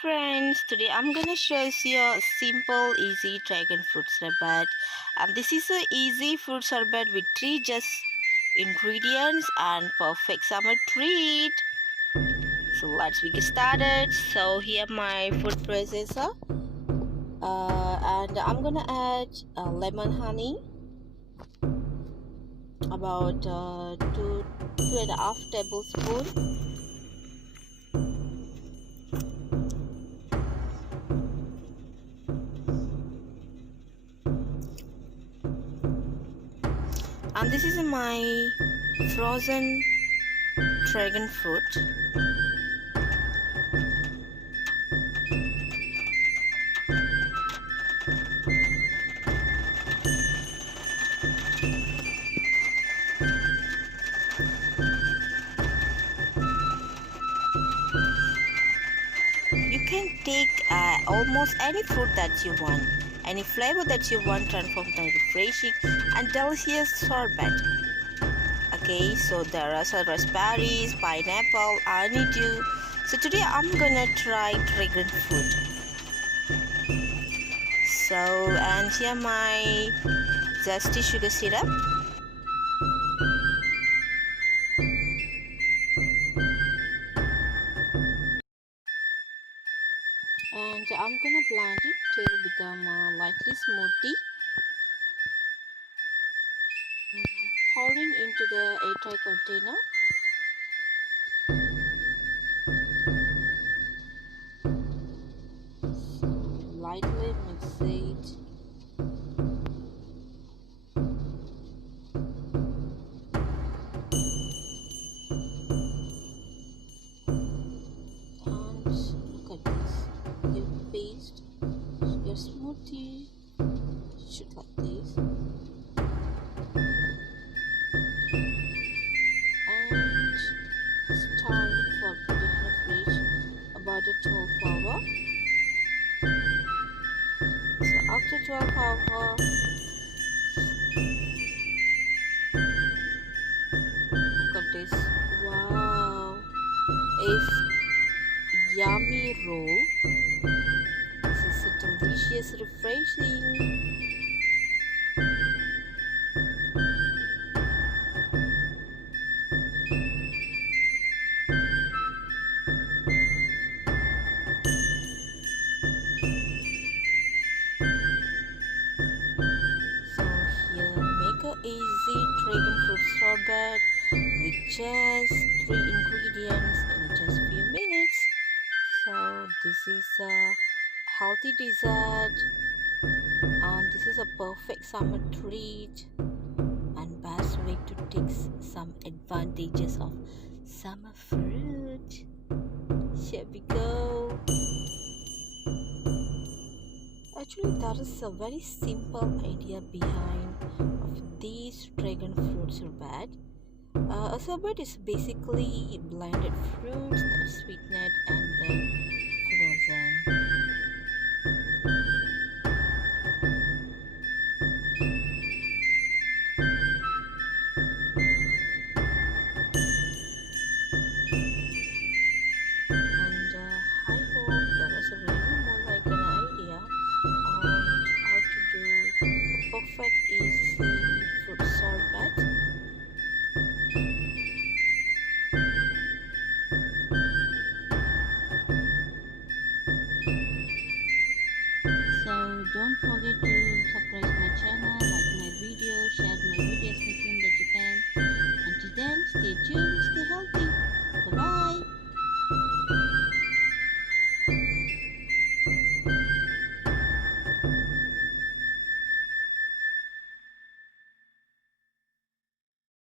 friends, today I'm gonna show you a simple easy dragon fruit sorbet, and this is a easy fruit sorbet with three just ingredients and perfect summer treat. So let's get started. So here my food processor, and I'm gonna add lemon honey, about 2.5 tablespoons. And this is my frozen dragon fruit. You can take almost any fruit that you want, any flavor that you want, transform the refreshing and delicious sorbet. Okay, so there are some raspberries, pineapple, honeydew. So today I'm gonna try dragon fruit. So, and here my zesty sugar syrup. And I'm gonna blend it till become lightly smoothie. Pouring into the airtight container. So lightly mix it. And look at this. Your paste, your smoothie should like this. And it's time for putting in the fridge about a 12 hour. So after 12 hour, look at this. Wow, it's yummy roll. This is so delicious, refreshing. So here, make a easy dragon fruit sorbet with just 3 ingredients in just few minutes. So this is a healthy dessert, and this is a perfect summer treat and best way to take some advantages of summer fruit. Here we go. Actually, that is a very simple idea behind of these dragon fruit sorbet. A sorbet is basically blended fruits that sweetened and then frozen.